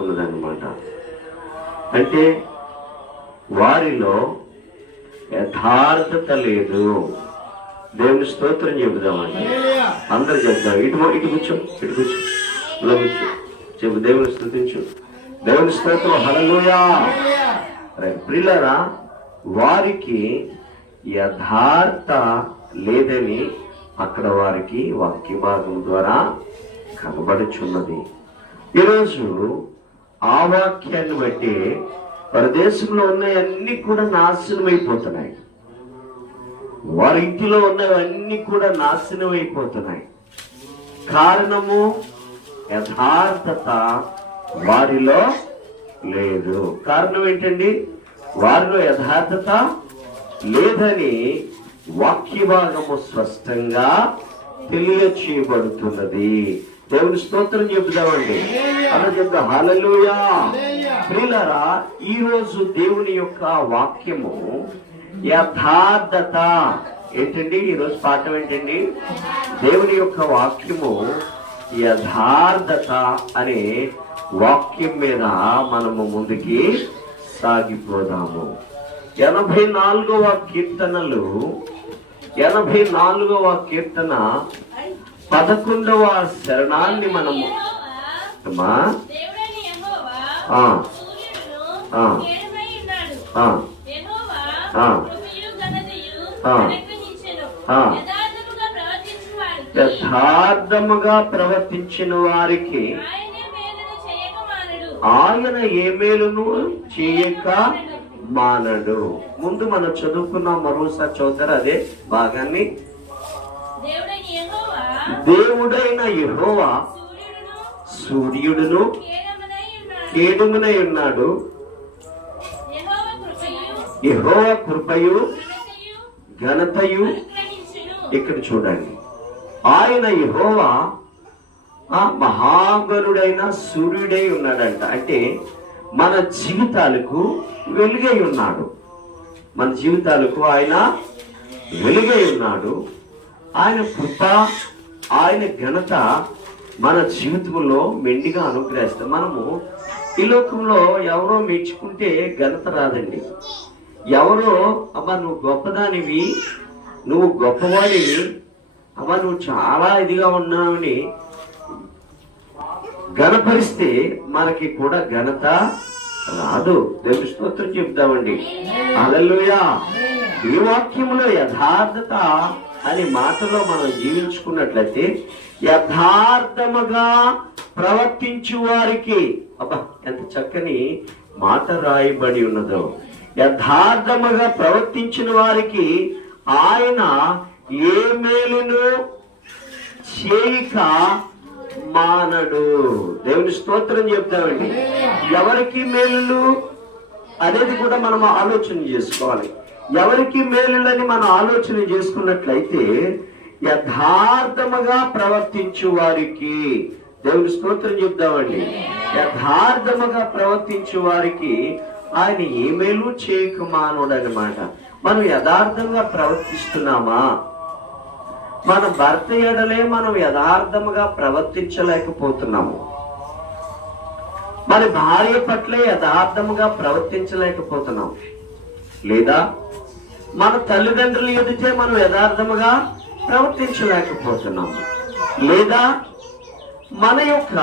ఉన్నదన్నమాట. అంటే వారిలో యథార్థత లేదు. దేవుని స్తోత్రం చెబుదామండి. అందరు చెప్తాం. ఇటు కూర్చో, ఇలా కూర్చో, చెప్పు, దేవుని స్తుతించు, దేవుని స్తోత్రం. హల్లెలూయా. ప్రియులారా, వారికి యథార్థ లేదని అక్కడ వారికి వాక్య భాగం ద్వారా కనబడుచున్నది. ఈరోజు ఆ వాక్యాన్ని బట్టి వారి దేశంలో ఉన్నవన్నీ కూడా నాశనం అయిపోతున్నాయి. వారి ఇంటిలో ఉన్నవన్నీ కూడా నాశనం అయిపోతున్నాయి. కారణము యథార్థత వారిలో లేదు. కారణం ఏంటండి? వారిలో యథార్థత లేదని వాక్య భాగము స్పష్టంగా తెలియచేయబడుతున్నది. దేవుని స్తోత్రం చెబుదామండి. అలా చెప్తా. హల్లెలూయా. ప్రియులారా, ఈ రోజు దేవుని యొక్క వాక్యము యథార్థత ఏంటండి? ఈరోజు పాఠం ఏంటండి? దేవుని యొక్క వాక్యము యథార్థత అనే వాక్యం మీద మనము ముందుకి సాగిపోదాము. 84వ కీర్తనలు, 84వ కీర్తన 11వ శరణాన్ని మనము యథార్థముగా ప్రవర్తించిన వారికి ఆయన ఏ మేలును చేయక మానడు. ముందు మనం చదువుకున్నాం, మరోసారి చదువుతారు అదే భాగాన్ని. దేవుడైన యెహోవా సూర్యుడును కేడుమునై ఉన్నాడు. యెహోవా కృపయు ఘనతయు. ఇక్కడ చూడండి, ఆయన యెహోవా మహాగణుడైన సూర్యుడై ఉన్నాడంట. అంటే మన జీవితాలకు వెలుగై ఉన్నాడు. మన జీవితాలకు ఆయన వెలుగై ఉన్నాడు. ఆయన కృప, ఆయన ఘనత మన జీవితంలో మెండిగా అనుగ్రహిస్తాం. మనము ఈ లోకంలో ఎవరో మెచ్చుకుంటే ఘనత రాదండి. ఎవరో అబ్బా నువ్వు గొప్పదానివి, నువ్వు గొప్పవాడివి, అబ్బా నువ్వు చాలా ఇదిగా ఉన్నావని ఘనపరిస్తే మనకి కూడా ఘనత రాదు. దేవుని స్తోత్రం చెప్తామండి. హల్లెలూయా. ఈ వాక్యంలో యథార్థత అనే మాటలో మనం జీవించుకున్నట్లయితే యథార్థముగా ప్రవర్తించు వారికి, అబ్బా ఎంత చక్కని మాట రాయబడి ఉన్నదో. యథార్థముగా ప్రవర్తించిన వారికి ఆయన ఏ మేలును చేయక మానడు. దేవుని స్తోత్రం చెప్తామండి. ఎవరికి మేలు అనేది కూడా మనం ఆలోచన చేసుకోవాలి. ఎవరికి మేలులని మనం ఆలోచన చేసుకున్నట్లయితే యథార్థముగా ప్రవర్తించు వారికి, దేవుని స్తోత్రం చెప్తామండి, యథార్థముగా ప్రవర్తించు వారికి ఆయన ఏ మేలు చేయక మానడు అన్నమాట. మనం యథార్థంగా ప్రవర్తిస్తున్నామా? మన భర్త ఎడలే మనం యథార్థముగా ప్రవర్తించలేకపోతున్నాము. మన భార్య పట్లే యథార్థముగా ప్రవర్తించలేకపోతున్నాం. లేదా మన తల్లిదండ్రుల ఎదుటే మనం యథార్థముగా ప్రవర్తించలేకపోతున్నాము. లేదా మన యొక్క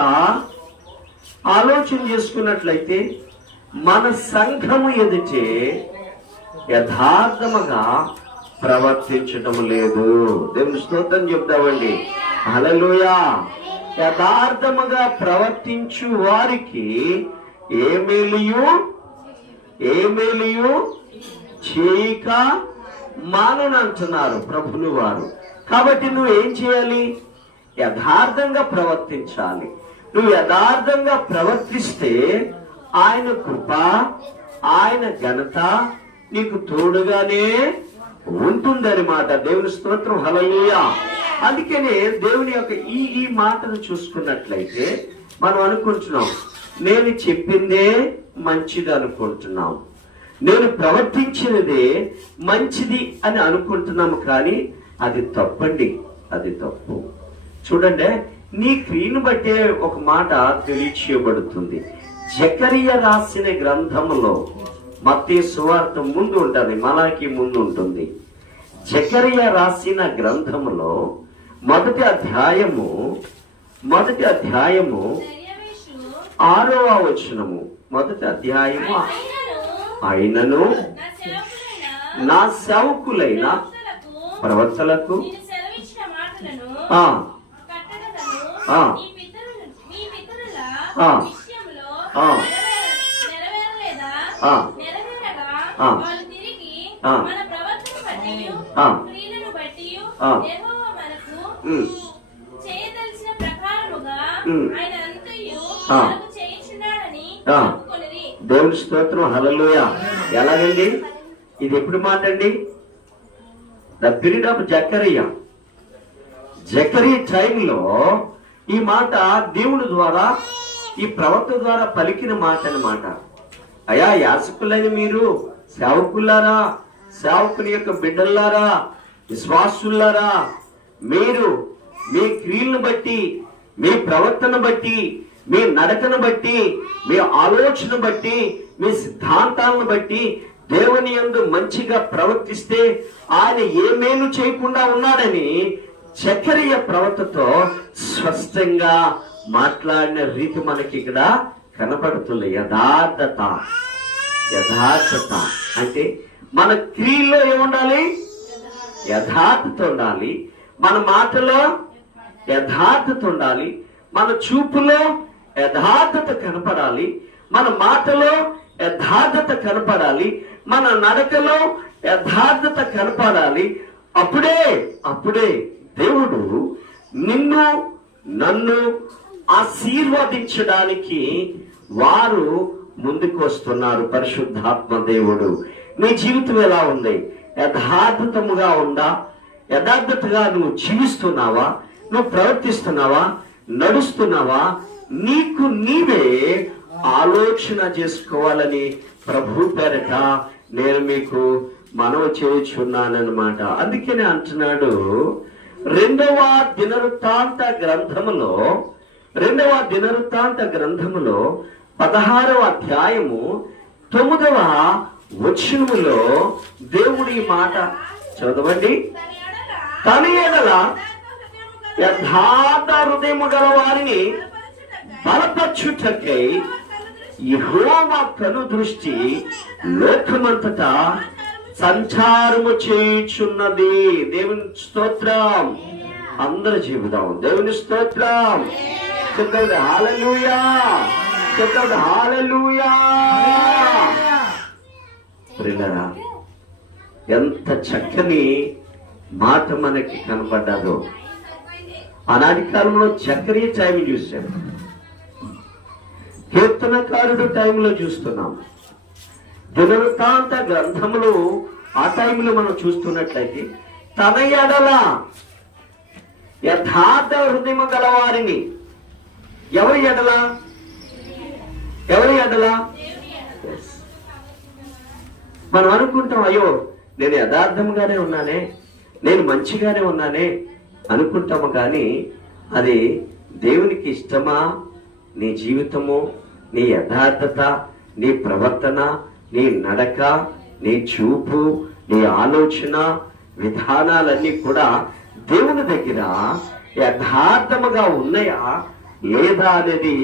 ఆలోచన చేసుకున్నట్లయితే మన సంఘము ఎదుటే యథార్థముగా ప్రవర్తించడం లేదు. దేవుని స్తోత్రం చెప్తామండి. హల్లెలూయా. యథార్థముగా ప్రవర్తించు వారికి ఏ మేలుయు చేయక మాననంటున్నారు ప్రభులు వారు. కాబట్టి నువ్వు ఏం చేయాలి? యథార్థంగా ప్రవర్తించాలి. నువ్వు యథార్థంగా ప్రవర్తిస్తే ఆయన కృప, ఆయన ఘనత నీకు తోడుగానే ఉంటుందన్నమాట. దేవుని స్తోత్రం. హల్లెలూయా. అందుకనే దేవుని యొక్క ఈ మాటను చూసుకున్నట్లయితే మనం అనుకుంటున్నాం, నేను చెప్పిందే మంచిది అనుకుంటున్నాం, నేను ప్రవర్తించినదే మంచిది అని అనుకుంటున్నాము. కానీ అది తప్పండి, అది తప్పు. చూడండి, నీ క్రియను బట్టే ఒక మాట తెలియచేయబడుతుంది. జకరియా రాసిన గ్రంథంలో మత్తయి సువార్త ముందు ఉంటుంది, మలాకి ముందు ఉంటుంది. జకరియా రాసిన గ్రంథములో మొదటి అధ్యాయము 6వ వచనము. మొదటి అధ్యాయము, అయినను నా సేవకులైన ప్రవక్తలకు దేవుని స్తోత్రం, హల్లెలూయా. ఎలాగండి? ఇది ఎప్పుడు మాట అండి? ద పీరియడ్ ఆఫ్ జకరియా టైంలో ఈ మాట దేవుని ద్వారా, ఈ ప్రవక్త ద్వారా పలికిన మాట అన్నమాట. అయా యాజకులైన మీరు, సేవకులారా, సేవకుని యొక్క బిడ్డల్లారా, విశ్వాసులారా, మీరు మీ క్రియలను బట్టి, మీ ప్రవర్తన బట్టి, మీ నడకను బట్టి, మీ ఆలోచన బట్టి, మీ సిద్ధాంతాలను బట్టి దేవుని యందు మంచిగా ప్రవర్తిస్తే ఆయన ఏ మేలు చేయకుండా ఉన్నాడని జకరియా ప్రవక్తతో స్పష్టంగా మాట్లాడిన రీతి మనకి ఇక్కడ కనపడుతుంది. యథార్థత అంటే మన క్రియల్లో ఏముండాలి? యథార్థత ఉండాలి. మన మాటలో యథార్థత ఉండాలి. మన చూపులో యథార్థత కనపడాలి. మన మాటలో యథార్థత కనపడాలి. మన నడకలో యథార్థత కనపడాలి. అప్పుడే దేవుడు నిన్ను నన్ను ఆశీర్వదించడానికి వారు ముందుకు వస్తున్నారు. పరిశుద్ధాత్మ దేవుడు, నీ జీవితం ఎలా ఉంది? యథార్థతముగా ఉందా? యథార్థతగా నువ్వు జీవిస్తున్నావా? నువ్వు ప్రవర్తిస్తున్నావా? నడుస్తున్నావా? నీకు నీవే ఆలోచన చేసుకోవాలని ప్రభు పేరట నేను మీకు మనవి చేయుచున్నానన్నమాట. అందుకనే అంటున్నాడు, 2వ దినవృత్తాంత గ్రంథములో 16వ అధ్యాయము 9వ వచనములో దేవుడి మాట చదవండి. తన ఎడల యథార్థ హృదయము గల వారిని బలపరచుటకై యెహోవా కను దృష్టి లోకమంతటా సంచారము చేయుచున్నది. దేవుని స్తోత్రం. అందరూ చెబుదాం, దేవుని స్తోత్రం. చెప్పండి హల్లెలూయా, చెప్పండి హల్లెలూయా. ప్రియులారా, ఎంత చక్కని మాట మనకి కనపడ్డాదో. ఆనాటి కాలంలో జకరియా టైం చూసాం, కీర్తనకారుడు టైంలో చూస్తున్నాం. దినవృత్తాంత గ్రంథములు ఆ టైంలో మనం చూస్తున్నట్లయితే తన ఎడల యథార్థ హృదయము గలవారిని, ఎవరి ఎడల? మనం అనుకుంటాం, అయ్యో నేను యథార్థంగానే ఉన్నానే, నేను మంచిగానే ఉన్నానే అనుకుంటాము. కానీ అది దేవునికి ఇష్టమా? నీ జీవితము, నీ యథార్థత, నీ ప్రవర్తన, నీ నడక, నీ చూపు, నీ ఆలోచన విధానాలన్నీ కూడా దేవుని దగ్గర యథార్థముగా ఉన్నాయా లేదా అనేది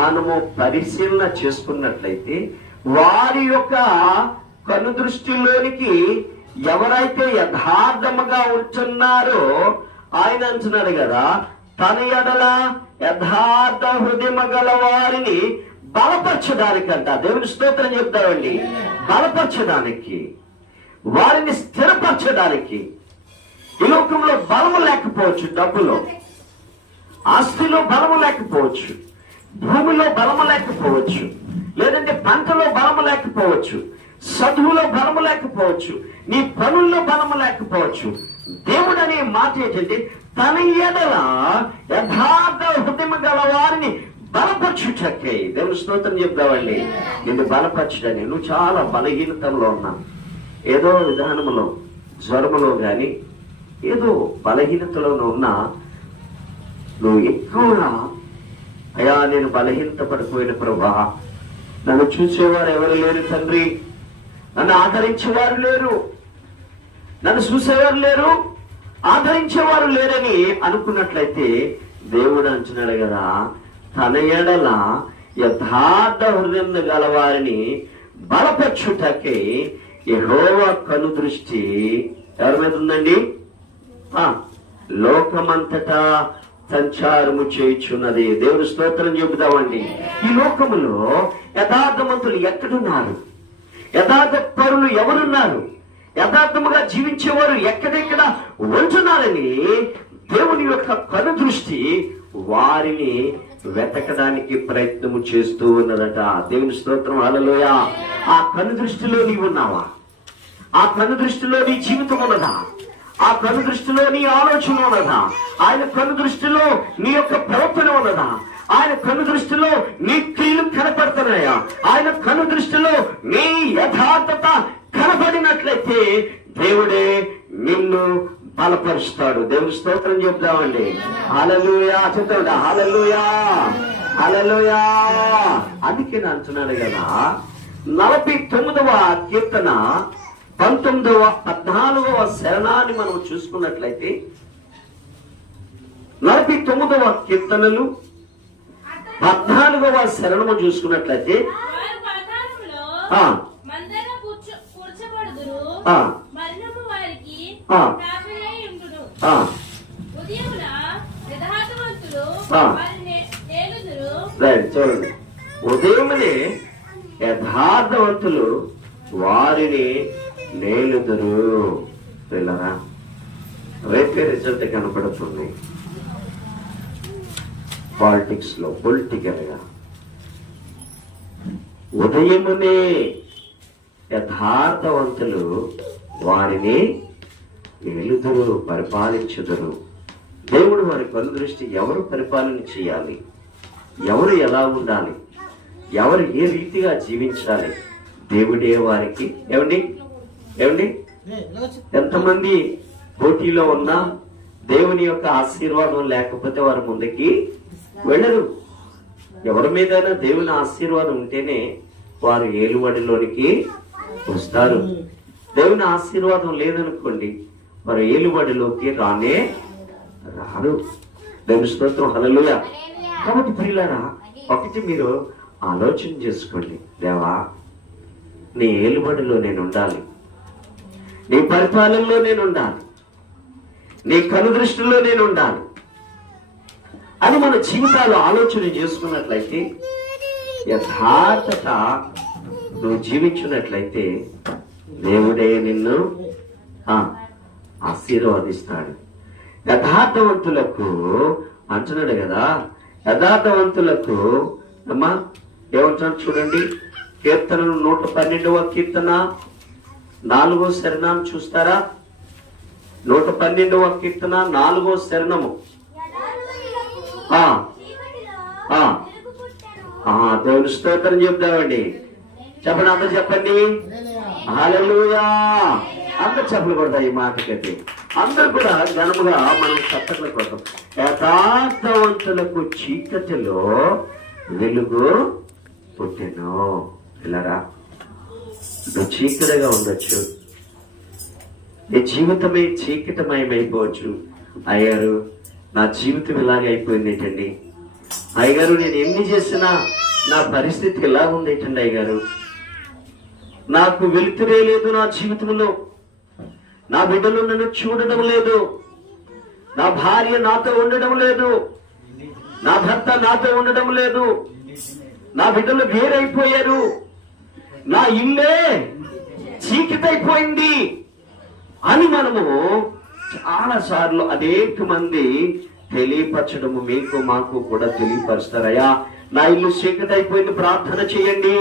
మనము పరిశీలన చేసుకున్నట్లయితే, వారి యొక్క కనుదృష్టిలోనికి ఎవరైతే యథార్థముగా ఉంటున్నారో ఆయన అంటున్నాడు కదా, తన ఎడల యథార్థ హృదయము గల వారిని బలపరచడానికంట. దేవుని స్తోత్రం చెప్తామండి. బలపరచడానికి, వారిని స్థిరపరచడానికి. ఈ లోకంలో బలము లేకపోవచ్చు, డబ్బులో, ఆస్తిలో బలము లేకపోవచ్చు, భూమిలో బలము లేకపోవచ్చు, లేదంటే పంటలో బలము లేకపోవచ్చు, చదువులో బలము లేకపోవచ్చు, నీ పనుల్లో బలము లేకపోవచ్చు. దేవుడు అనే మాట ఏంటంటే, తన ఎడల యథార్థ హృదయము గల వారిని బలపరచుటకే. దేవుని స్తోత్రం చెప్తావండి. నిన్ను బలపరచడని, నువ్వు చాలా బలహీనతలో ఉన్నావు, ఏదో విధానంలో, జ్వరములో గాని ఏదో బలహీనతలో ఉన్నా నువ్వు ఎక్కువగా అయ్యా నేను బలహీనత పడిపోయిన ప్రభా, నన్ను చూసేవారు ఎవరు లేరు తండ్రి, నన్ను ఆదరించేవారు లేరు, నన్ను చూసేవారు లేరు, ఆదరించేవారు లేరని అనుకున్నట్లయితే దేవుడు అంటున్నాడు కదా, తన ఎడల యథార్థ హృదయం గలవారిని బలపరచుటకే యెహోవా కను దృష్టి ఎవరి మీద ఉందండి? లోకమంతటా సంచారము చేయుచున్నది. దేవుడు స్తోత్రం చెబుదామండి. ఈ లోకములో యథార్థవంతులు ఎక్కడున్నారు? యథార్థ పరులు ఎవరున్నారు? యథార్థముగా జీవించేవారు ఎక్కడెక్కడ ఉంటున్నారని దేవుని యొక్క కను దృష్టి వారిని వెతకడానికి ప్రయత్నము చేస్తూ ఉన్నదట. దేవుని స్తోత్రం, హల్లెలూయా. ఆ కను దృష్టిలో నీవున్నావా? ఆ కను దృష్టిలో నీ జీవితం ఉన్నదా? ఆ కను దృష్టిలో నీ ఆలోచన ఉన్నదా? ఆయన కను దృష్టిలో నీ యొక్క ప్రవర్తన ఉన్నదా? ఆయన కను దృష్టిలో నీ క్రియలు కనపడుతున్నాయా? ఆయన కను దృష్టిలో నీ యథార్థత కనపడినట్లయితే దేవుడే నిన్ను బలపరుస్తాడు. దేవుని స్తోత్రం చెప్తామండి. హల్లెలూయా చెప్తాడు. హల్లెలూయా, హల్లెలూయా. అందుకే నేను అంటున్నాను కదా, 49వ కీర్తన 14వ శరణాన్ని మనం చూసుకున్నట్లయితే 49వ కీర్తనలు 14వ శరణము చూసుకున్నట్లయితే చూడండి, ఉదయమునే యథార్థవంతులు వారిని నేలుదురు. పిల్లరా, రేపే రిజల్ట్ కనపడుతుంది పాలిటిక్స్ లో, పొలిటికల్ గా. ఉదయమునే యథార్థవంతులు వారిని ఏలుదురు, పరిపాలించుదురు. దేవుడు వారి కను దృష్టి ఎవరు పరిపాలన చేయాలి, ఎవరు ఎలా ఉండాలి, ఎవరు ఏ రీతిగా జీవించాలి, దేవుడే వారికి ఏమండి ఎంతమంది పోటీలో ఉన్నా దేవుని యొక్క ఆశీర్వాదం లేకపోతే వారు ముందుకి వెళ్ళరు. ఎవరి మీదైనా దేవుని ఆశీర్వాదం ఉంటేనే వారు ఏలుబడిలోనికి వస్తారు. దేవుని ఆశీర్వాదం లేదనుకోండి, వారు ఏలుబడిలోకి రానే రారు. దేవుని స్తోత్రం, హల్లెలూయా. కాబట్టి ప్రియులారా, ఒకటి మీరు ఆలోచన చేసుకోండి, దేవా నీ ఏలుబడిలో నేను ఉండాలి, నీ పరిపాలనలో నేను ఉండాలి, నీ కను దృష్టిలో నేను ఉండాలి అని మన జీవితాలు ఆలోచన చేసుకున్నట్లయితే, యథార్థత నువ్వు జీవించినట్లయితే దేవుడే నిన్ను ఆశీర్వదిస్తాడు. యథార్థవంతులకు అంటున్నాడు కదా, యథార్థవంతులకు అమ్మా ఏమంటున్నాడు చూడండి, కీర్తనలు 112వ కీర్తన 4వ శరణాన్ని చూస్తారా? 112వ కీర్తన 4వ శరణము. దేవుని స్తోత్రం చెప్తామండి. చెప్పండి, అందరూ చెప్పండి. హల్లెలూయా. అందరు చెప్పలు కొడతాయి ఈ మాటకైతే. అందరు కూడా ఘనముగా మనం చప్పట్ల కోసం. యథార్థవంతులకు చీకటిలో వెలుగు పుట్టెను. పిల్లరా, నువ్వు చీకటిగా ఉండొచ్చు, నీ జీవితమే చీకటమయమైపోవచ్చు. అయ్యారు నా జీవితం ఇలాగే అయిపోయింది ఏంటండి, అయ్యగారు నేను ఎన్ని చేసినా నా పరిస్థితి ఇలా ఉంది ఏంటండి, అయ్యగారు నాకు వెలుతురే లేదు నా జీవితంలో, నా బిడ్డలు నన్ను చూడడం లేదు, నా భార్య నాతో ఉండడం లేదు, నా భర్త నాతో ఉండడం లేదు, నా బిడ్డలు వేరైపోయారు, నా ఇల్లే చీకటైపోయింది అని మనము చాలా సార్లు అనేక మంది తెలియపరచడము మీకు మాకు కూడా తెలియపరుస్తారయ్యా, నా ఇల్లు చీకటైపోయింది, ప్రార్థన చేయండి,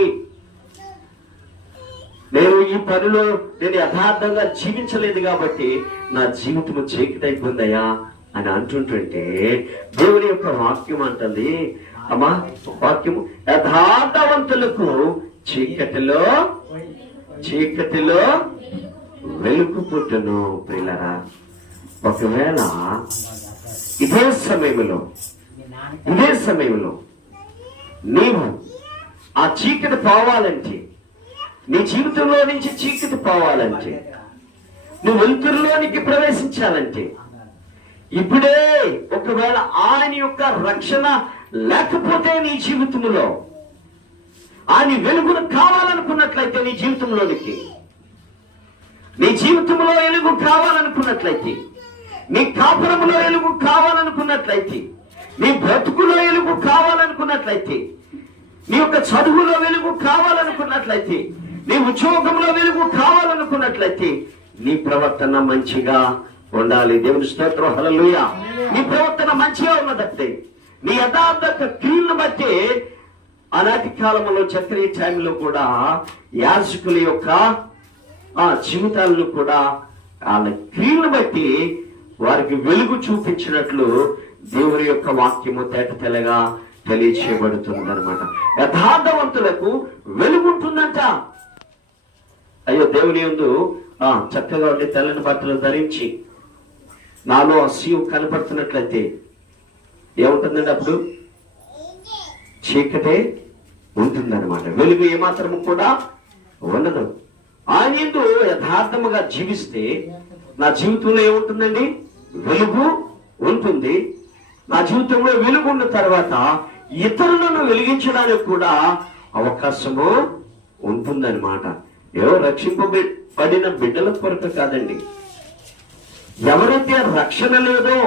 నేను ఈ పనిలో నేను యథార్థంగా జీవించలేదు కాబట్టి నా జీవితం చీకటైపోయిందయ్యా అని అంటుంటుంటే దేవుని యొక్క వాక్యం అంటుంది, అమ్మా వాక్యము యథార్థవంతులకు చీకటిలో వెలుగు పుట్టును. పిల్లరా, ఒకవేళ ఇదే సమయంలో నీవు ఆ చీకటి పోవాలంటే, నీ జీవితంలో నుంచి చీకటి పోవాలంటే, నువ్వు వెలుతురులోనికి ప్రవేశించాలంటే, ఇప్పుడే ఒకవేళ ఆయన యొక్క రక్షణ లేకపోతే నీ జీవితంలో ఆయన వెలుగును కావాలనుకున్నట్లయితే, నీ జీవితంలో వెలుగు కావాలనుకున్నట్లయితే, నీ కాపురములో వెలుగు కావాలనుకున్నట్లయితే, నీ బ్రతుకులో వెలుగు కావాలనుకున్నట్లయితే, నీ యొక్క చదువులో వెలుగు కావాలనుకున్నట్లయితే, నీ ఉద్యోగంలో వెలుగు కావాలనుకున్నట్లయితే, నీ ప్రవర్తన మంచిగా ఉండాలి. దేవుని స్తోత్రం, హల్లెలూయా. నీ ప్రవర్తన మంచిగా ఉన్నదంటే, నీ యథార్థ క్రియలను బట్టి, ఆనాటి కాలంలో చక్రీయ టైంలో కూడా యాజకుల యొక్క జీవితాలను కూడా వాళ్ళ క్రియలను బట్టి వారికి వెలుగు చూపించినట్లు దేవుని యొక్క వాక్యము తేటతెల్లగా తెలియచేయబడుతుంది అనమాట. యథార్థవంతులకు వెలుగుంటుందంట. అయ్యో, దేవుని యందు చక్కగా ఉండి తెల్లని బట్టలు ధరించి నాలో అసూయ కనపడుతున్నట్లయితే ఏముంటుందండి? అప్పుడు చీకటే ఉంటుందన్నమాట. వెలుగు ఏమాత్రము కూడా ఉండదు. ఆయన యందు యథార్థముగా జీవిస్తే నా జీవితంలో ఏముంటుందండి? వెలుగు ఉంటుంది. నా జీవితంలో వెలుగు ఉన్న తర్వాత ఇతరులను వెలిగించడానికి కూడా అవకాశము ఉంటుందన్నమాట. రక్షింపబడిన బిడ్డల కొరకు కాదండి. ఎవరైతే రక్షణ లేదో,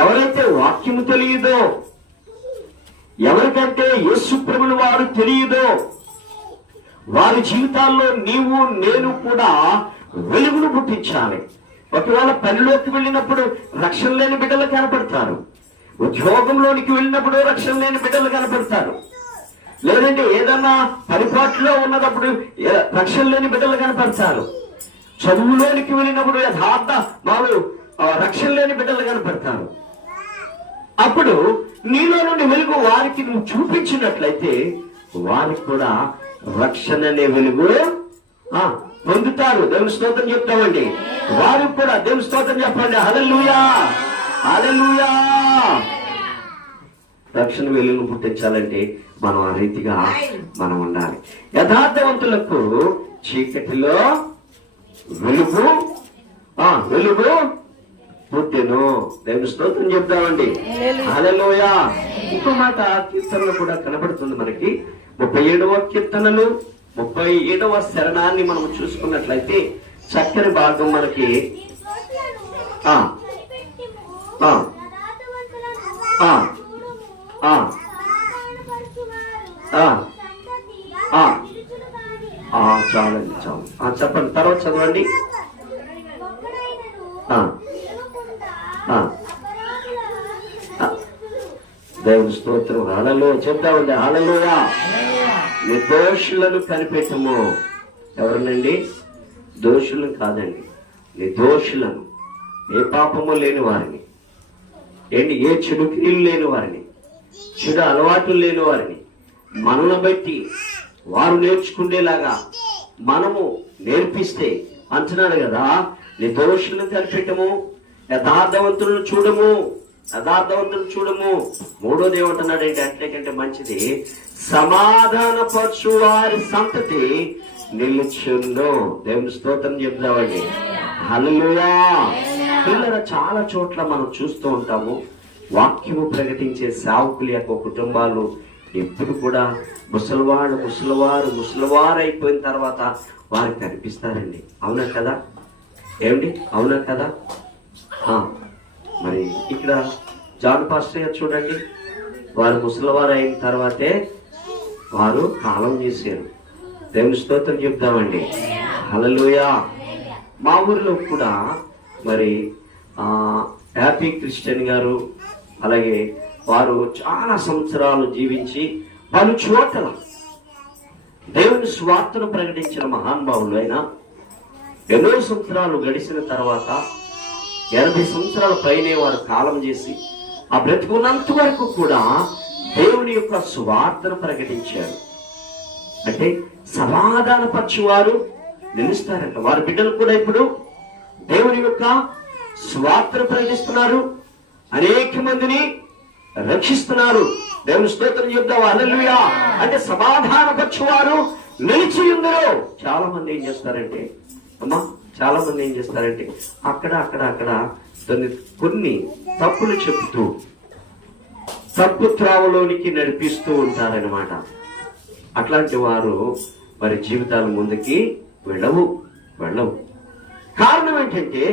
ఎవరైతే వాక్యము తెలియదో, ఎవరికంటే యేసు ప్రభువుల వారు తెలియదో, వారి జీవితాల్లో నీవు నేను కూడా వెలుగును పుట్టించాలి. ఒకవేళ పనిలోకి వెళ్ళినప్పుడు రక్షణ లేని బిడ్డలు కనపడతారు, ఉద్యోగంలోనికి వెళ్ళినప్పుడు రక్షణ లేని బిడ్డలు కనపడతారు, లేదంటే ఏదన్నా పరిపాట్లో ఉన్నప్పుడు రక్షణ లేని బిడ్డలు కనపడతారు, చదువులోనికి వెళ్ళినప్పుడు యథార్థ వాళ్ళు రక్షణ లేని బిడ్డలు కనపడతారు. అప్పుడు నీలో నుండి వెలుగు వారికి నువ్వు చూపించినట్లయితే వారికి కూడా రక్షణ అనే వెలుగు పొందుతారు. దేవుని స్తోత్రం చెప్తామండి. వారికి కూడా దేవుని స్తోత్రం చెప్పండి. హల్లెలూయా, హల్లెలూయా. రక్షణ వెలుగును పుట్టించాలంటే మనం ఆ రీతిగా మనం ఉండాలి. యథార్థవంతులకు చీకటిలో వెలుగు పుట్టెను. దేవుని స్తోత్రం చెప్తామండి. హల్లెలూయా. ఇంకో మాట కీర్తనలో కూడా కనబడుతుంది మనకి. 37వ కీర్తనలు 37వ శరణాన్ని మనం చూసుకున్నట్లయితే చక్కని భాగం మనకి చాలండి, చాలు. చెప్పండి, తర్వాత చదవండి. దేవుని స్తోత్రం. హల్లెలూయా చెప్తామండి. హల్లెలూయా. నిర్దోషులను కనిపెట్టము. ఎవరినండి? దోషులను కాదండి, నిర్దోషులను, ఏ పాపము లేని వారిని, ఏ చెడు క్రియలు లేని వారిని, చెడు అలవాట్లు లేని వారిని మనల్ని బట్టి వారు నేర్చుకునేలాగా మనము నేర్పిస్తే అంటున్నాడు కదా, నిర్దోషులను కనిపెట్టము, యథార్థవంతులను చూడము. మూడోది ఏమంటున్నాడు ఏంటి? అంతకంటే మంచిది సమాధానపరచు వారి సంతతి నిలుచుందో. దేవుని స్తోత్రం చెప్తామండి. హల్లెలూయా. పిల్లల చాలా చోట్ల మనం చూస్తూ ఉంటాము, వాక్యము ప్రకటించే సేవకుల యొక్క కుటుంబాలు ఎప్పుడు కూడా ముసలివారు అయిపోయిన తర్వాత వారికి కనిపిస్తారండి. అవునా కదా? ఏమండి? అవునా కదా? మరి ఇక్కడ జాన్ పాస్టర్ గారు చూడండి, వారు ముసలివారు అయిన తర్వాతే వారు కాలం చేశారు. దేవుని స్తోత్రం చెప్తామండి. హల్లెలూయా. మా ఊరిలో కూడా మరి హ్యాపీ క్రిస్టియన్ గారు, అలాగే వారు చాలా సంవత్సరాలు జీవించి పలు చోట్ల దేవుని స్వార్థను ప్రకటించిన మహానుభావులు అయినా ఎన్నో సంవత్సరాలు గడిచిన తర్వాత 80 సంవత్సరాల పైనే వారు కాలం చేసి ఆ బ్రతుకున్నంత వరకు కూడా దేవుని యొక్క సువార్తను ప్రకటించారు. అంటే సమాధానపరచువారు నిలుస్తారంట. వారి బిడ్డలు కూడా ఇప్పుడు దేవుని యొక్క స్వార్థను ప్రకటిస్తున్నారు, అనేక మందిని రక్షిస్తున్నారు. దేవుని స్తోత్రం చెప్తావు. హల్లెలూయా. అంటే సమాధానపరచువారు నిలిచి ఉందరో. చాలా మంది ఏం చేస్తారంటే చాలా మంది ఏం చేస్తారంటే అక్కడ కొన్ని తప్పులు చెబుతూ తప్పు త్రావలోనికి నడిపిస్తూ ఉంటారనమాట. అట్లాంటి వారు వారి జీవితాల ముందుకి వెళ్ళవు. కారణం ఏంటంటే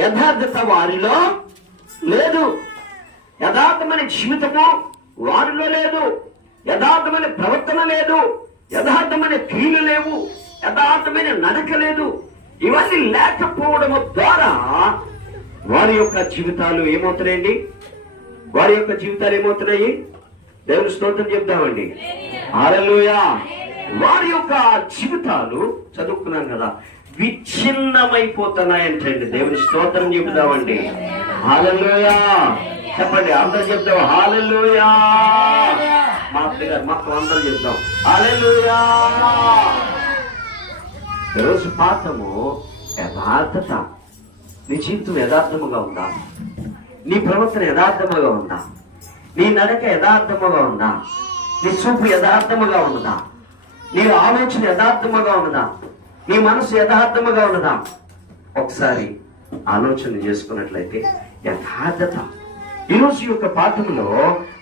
యథార్థత వారిలో లేదు. యథార్థమైన జీవితము వారిలో లేదు. యథార్థమైన ప్రవర్తన లేదు. యథార్థమైన క్రియలు లేవు. యథార్థమైన నడక లేదు. ఇవన్నీ లేకపోవడం ద్వారా వారి యొక్క జీవితాలు ఏమవుతున్నాయండి? దేవుని స్తోత్రం చెప్తామండి. హల్లెలూయా. వారి యొక్క జీవితాలు చదువుకున్నాం కదా, విచ్ఛిన్నమైపోతున్నాయంటండి. దేవుని స్తోత్రం చెప్తామండి. హల్లెలూయా. చెప్పండి, అందరూ చెప్తాం హల్లెలూయా. మా అత్తగారు మొత్తం అందరూ చెప్తాం హల్లెలూయా. ఈరోజు పాఠము యథార్థత. నీ జీవితం యథార్థముగా ఉందా? నీ ప్రవర్తన యథార్థముగా ఉందా? నీ నడక యథార్థముగా ఉందా? నీ చూపు యథార్థముగా ఉన్నదా? నీ ఆలోచన యథార్థముగా ఉన్నదా? నీ మనసు యథార్థముగా ఉన్నదా? ఒకసారి ఆలోచన చేసుకున్నట్లయితే యథార్థత. ఈరోజు యొక్క పాఠంలో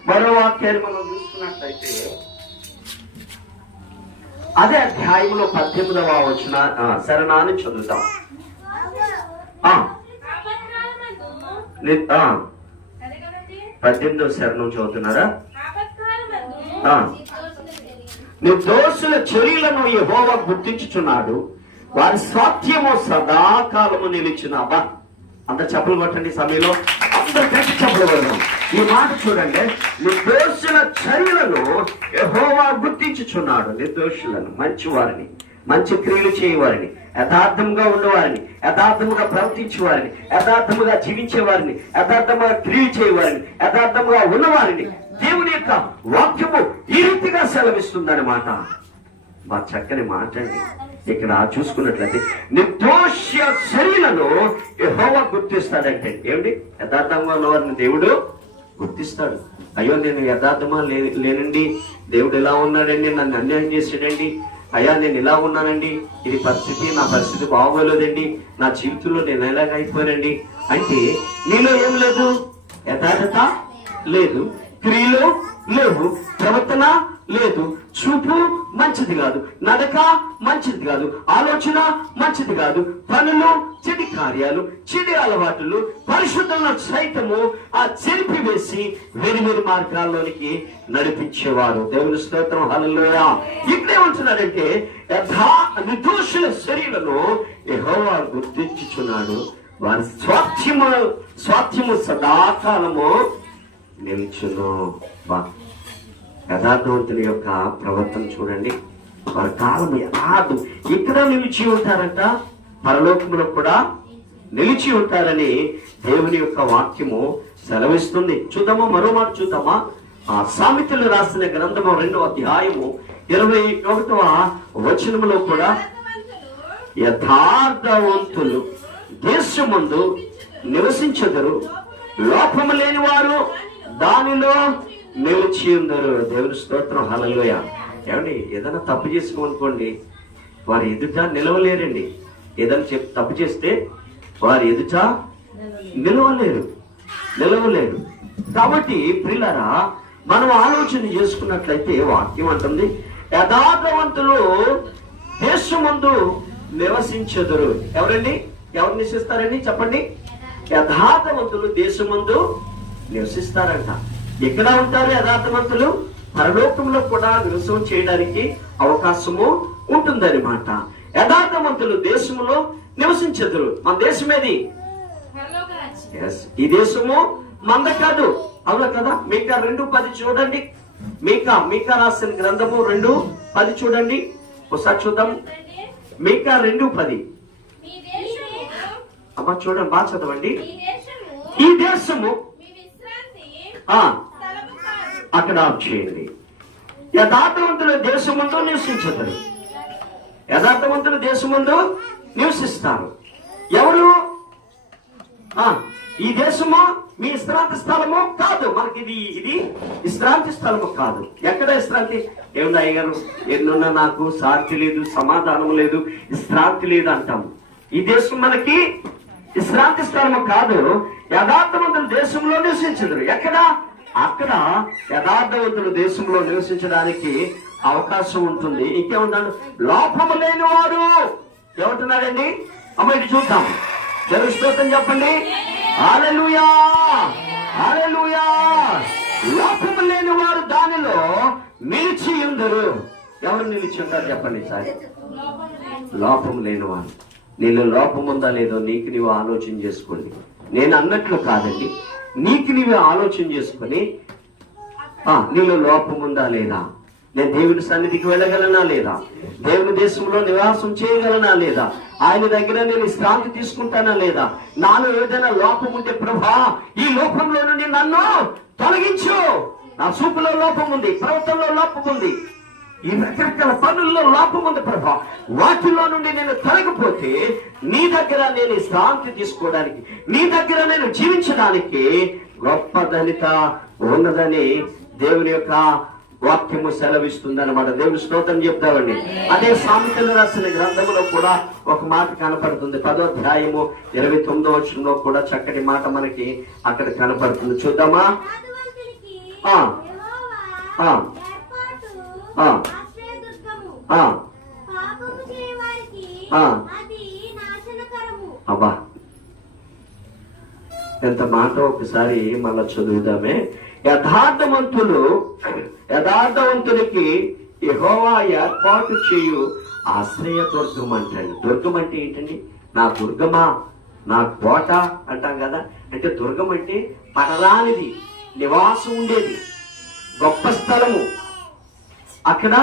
మరో వాక్యాన్ని మనం చూసుకున్నట్లయితే అదే అధ్యాయంలో 18వ వచనం శరణాన్ని చదువుతాం. 18వ శరణం చదువుతున్నారా? నిర్దోషుల చర్యలను యెహోవా గుర్తించుచున్నాడు, వారి స్వాస్థ్యము సదాకాలము నిలిచినావా. అందరు చెప్పులు కొట్టండి. సమయంలో అందరు గట్టి చెప్పులు కొడదాం. ఈ మాట చూడండి. నిర్దోషుల చర్యలను యెహోవా గుర్తించుచున్నాడు. నిర్దోషులను, మంచివారిని, మంచి క్రియలు చేయవారిని, యథార్థంగా ఉన్నవారిని, యథార్థముగా ప్రవర్తించేవారిని, యథార్థముగా జీవించేవారిని, యథార్థముగా క్రియలు చేయవారిని, యథార్థముగా ఉన్నవారిని దేవుని యొక్క వాక్యము ఈ రీతిగా సెలవిస్తుందన్నమాట. మా చక్కని మాట అండి. ఇక్కడ చూసుకున్నట్లయితే నిర్దోష చర్యలను యెహోవా గుర్తిస్తాడంటే ఏమిటి? యథార్థంగా ఉన్నవారిని దేవుడు గుర్తిస్తాడు. అయ్యో నేను యథార్థమా లేనండి, దేవుడు ఎలా ఉన్నాడండి, నన్ను అన్యాయం చేసాడండి, అయ్యా నేను ఇలా ఉన్నానండి, ఇది పరిస్థితి, నా పరిస్థితి బాగోలేదండి, నా జీవితంలో నేను ఎలాగ అయిపోయానండి అంటే నీలో ఏం లేదు? యథార్థత లేదు, క్రియలు లేవు, ప్రవర్తన లేదు, చూపు మంచిది కాదు, నడక మంచిది కాదు, ఆలోచన మంచిది కాదు, పనులు, చెడు కార్యాలు, చెడు అలవాటులు పరిశుద్ధులను సైతము ఆ చెరిపివేసి వేరు వేరు మార్గాల్లోనికి నడిపించేవారు. దేవుని స్తోత్రం. హల్లెలూయా. ఇక్కడేమంటున్నాడంటే నిర్దోషుల శరీరను యెహోవా గుర్తించుచున్నాడు, వారి స్వాస్థ్యము సదాకాలము నిల్చును. యథార్థవంతుల యొక్క ప్రవర్తన చూడండి. వారి కాలం యథార్థం. ఇక్కడ నిలిచి ఉంటారంట, పరలోకంలో కూడా నిలిచి ఉంటారని దేవుని యొక్క వాక్యము సెలవిస్తుంది. చూద్దామా, మరో మాట చూద్దామా. సామెతలు రాసిన గ్రంథము 2వ అధ్యాయము 21వ వచనములో కూడా యథార్థవంతులు దేశమందు నివసించెదరు, లోపము లేని వారు దానిలో నిలిచి ఉందరు. దేవుని స్తోత్రం. హల్లెలూయా. ఏమండి, ఏదైనా తప్పు చేసుకోనుకోండి, వారి ఎదుట నిలవలేరండి. ఏదైనా తప్పు చేస్తే వారి ఎదుట నిలవలేరు. కాబట్టి ప్రియులారా, మనం ఆలోచన చేసుకున్నట్లయితే వాక్యం అంటుంది యథార్థవంతులు దేశమందు నివసించెదరు. ఎవరండి? ఎవరు నివసిస్తారండి? చెప్పండి. యథార్థవంతులు దేశమందు నివసిస్తారంట. ఎక్కడ ఉంటారు యథార్థవంతులు? పరలోకంలో కూడా నివసం చేయడానికి అవకాశము ఉంటుందన్నమాట. యథార్థవంతులు దేశంలో నివసించెదరు. మన దేశం ఏది? ఈ దేశము మంద కాదు, అవునా కదా? మీకా 2:10 చూడండి. మీకా రాసిన గ్రంథము 2:10 చూడండి. ఒకసారి చూద్దాం. మీకా 2:10. అమ్మా చూడండి, బాగా చదవండి. ఈ దేశము అక్కడ చేయండి. యథార్థవంతుల దేశముందు నివసించదు. యథార్థవంతుల దేశముందు నివసిస్తారు. ఎవరు? ఈ దేశము మీ విశ్రాంతి స్థలము కాదు. మనకి ఇది విశ్రాంతి స్థలము కాదు. ఎక్కడ విశ్రాంతి? ఏముంది అయ్యగారు, ఎన్నున్నా నాకు శాంతి లేదు, సమాధానం లేదు, విశ్రాంతి లేదు అంటాము. ఈ దేశం మనకి విశ్రాంతి స్థలము కాదు. యథార్థవంతులు దేశంలో నివసించదురు. ఎక్కడ? అక్కడ యథార్థవంతులు దేశంలో నివసించడానికి అవకాశం ఉంటుంది. ఇంకేముంటాడు? లోపము లేనివాడు ఏమంటున్నాడండి? అమ్మ ఇది చూద్దాం. దేవుని స్తోత్రం చెప్పండి. హల్లెలూయా, హల్లెలూయా. లోపము లేని వారు దానిలో నిలిచి ఉందరు. ఎవరు నిలిచి ఉంటారు చెప్పండి సార్? లోపం లేనివారు. నీలో లోపం ఉందా లేదో నీకు నీవు ఆలోచన చేసుకోండి. నేను అన్నట్లు కాదండి, నీకు నీవే ఆలోచన చేసుకొని నీలో లోపం ఉందా లేదా, నేను దేవుని సన్నిధికి వెళ్ళగలనా లేదా, దేవుని దేశంలో నివాసం చేయగలనా లేదా, ఆయన దగ్గర నేను విశ్రాంతి తీసుకుంటానా లేదా, నాలో ఏదైనా లోపం ఉంటే ప్రభా ఈ లోపంలో నుండి నన్ను తొలగించు. నా చూపులో లోపం ఉంది, ప్రవర్తనలో లోపం ఉంది, ఈ రకరకాల పనుల్లో లోపం ఉంది ప్రభా, వాటిలో నుండి నేను తొలగిపోతే నీ దగ్గర నేను శాంతి తీసుకోవడానికి, నీ దగ్గర నేను జీవించడానికి గొప్ప ధనిత ఉన్నదని దేవుని యొక్క వాక్యము సెలవిస్తుంది అన్నమాట. దేవుని స్తోత్రం చెప్తామండి. అదే సామెతలు రాసిన గ్రంథంలో కూడా ఒక మాట కనపడుతుంది. 10వ అధ్యాయము 29వ వచనంలో కూడా చక్కటి మాట మనకి అక్కడ కనపడుతుంది. చూద్దామా? అబ్బా, ఎంత మాట ఒకసారి మళ్ళా చదువుదామే. యథార్థవంతునికి యెహోవా ఏర్పాటు చేయు ఆశ్రయ దుర్గం అంటాడు. దుర్గం అంటే ఏంటండి? నా దుర్గమా, నా కోట అంటాం కదా. అంటే దుర్గం అంటే పడరానిది, నివాసం ఉండేది, గొప్ప స్థలము అక్కడ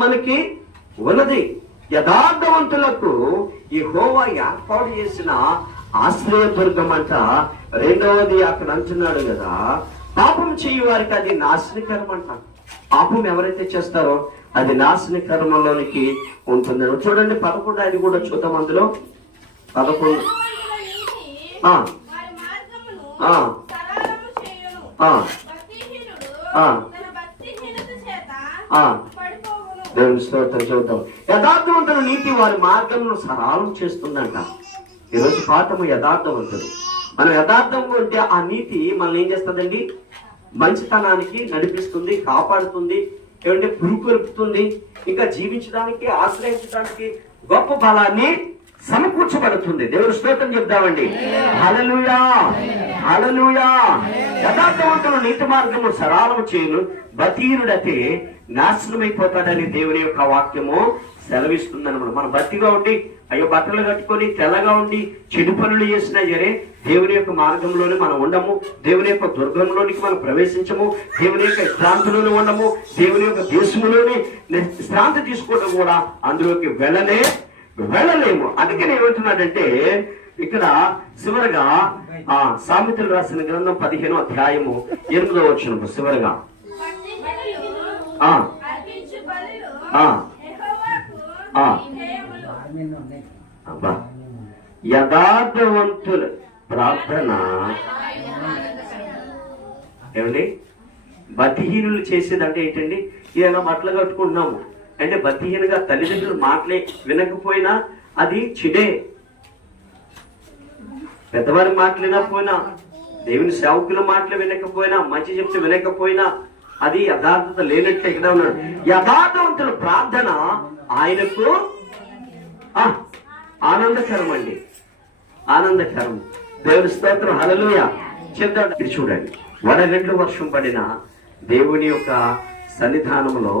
మనకి ఉన్నది. యథార్థవంతులకు యెహోవా ఏర్పాటు చేసిన ఆశ్రయ దుర్గం అంట. రెండవది అక్కడ అంటున్నాడు కదా, పాపం చేయు వారికి అది నాశనకరం అంట. పాపం ఎవరైతే చేస్తారో అది నాశనకరంలోనికి ఉంటుంది. చూడండి 11 అది కూడా చూద్దాం. అందులో 11 దేవుని స్తోత్రం చూద్దాం. యథార్థవంతులు నీతి వారి మార్గంలో సరళం చేస్తుందంట. ఈరోజు పాఠము యథార్థవంతులు. మనం యథార్థంగా ఉంటే ఆ నీతి మనల్ని ఏం చేస్తుందండి? మంచితనానికి నడిపిస్తుంది, కాపాడుతుంది, ఏమంటే పురుకొల్పుతుంది, ఇంకా జీవించడానికి, ఆశ్రయించడానికి గొప్ప బలాన్ని సమకూర్చబడుతుంది. దేవుని స్తోత్రం చెప్దామండి. హల్లెలూయా, హల్లెలూయా. యథార్థవంతులు నీతి మార్గము సరళము చేయను, బతీరుడైతే నాశనమైపోతాడని దేవుని యొక్క వాక్యము సెలవిస్తుందన్నమాట. మనం బతిగా ఉండి అయ్యో బట్టలు కట్టుకొని తెల్లగా ఉండి చెడు పనులు చేసినా సరే దేవుని యొక్క మార్గంలోనే మనం ఉండము, దేవుని యొక్క దుర్గంలోనికి మనం ప్రవేశించము, దేవుని యొక్క విశ్రాంతిలోనే ఉండము, దేవుని యొక్క దేశంలోనే విశ్రాంతి తీసుకోవడం కూడా అందులోకి వెళ్ళలేము. అందుకని ఏమంటున్నాడంటే ఇక్కడ చివరగా సామెతలు రాసిన గ్రంథం 15వ అధ్యాయము 8వ వచనం చివరగా యథార్థవంతుల ప్రార్థన ఏమండి? భక్తిహీనులు చేసేదంటే ఏంటండి? ఏదైనా బట్టలు కట్టుకుంటున్నాము అంటే భక్తిహీనగా తల్లిదండ్రులు మాటలే వినకపోయినా అది చెడే. పెద్దవారి మాటలు వినకపోయినా, దేవుని సేవకుల మాటలు వినకపోయినా, మంచి చెప్తే వినకపోయినా అది యథార్థత లేనట్లే. ఇక్కడ ఉన్నాడు. యథార్థవంతుల ప్రార్థన ఆయనకు ఆనందకరం అండి, ఆనందకరం. దేవుని స్తోత్రం, హల్లెలూయా చెప్తాడు. ఇది చూడండి, వడగండ్లు వర్షం పడిన దేవుని యొక్క సన్నిధానంలో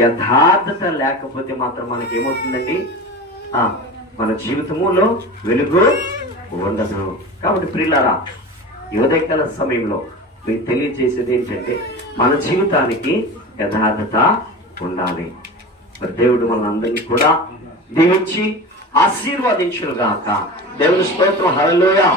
యథార్థత లేకపోతే మాత్రం మనకేమవుతుందండి? మన జీవితములో వెలుగు ఉండదు. కాబట్టి ప్రియులారా, ఉదయకాల సమయంలో మీకు తెలియజేసేది ఏంటంటే మన జీవితానికి యథార్థత ఉండాలి. మరి దేవుడు మనందరినీ కూడా దీవించి ఆశీర్వదించును గాక. దేవుని స్తోత్రం, హల్లెలూయా.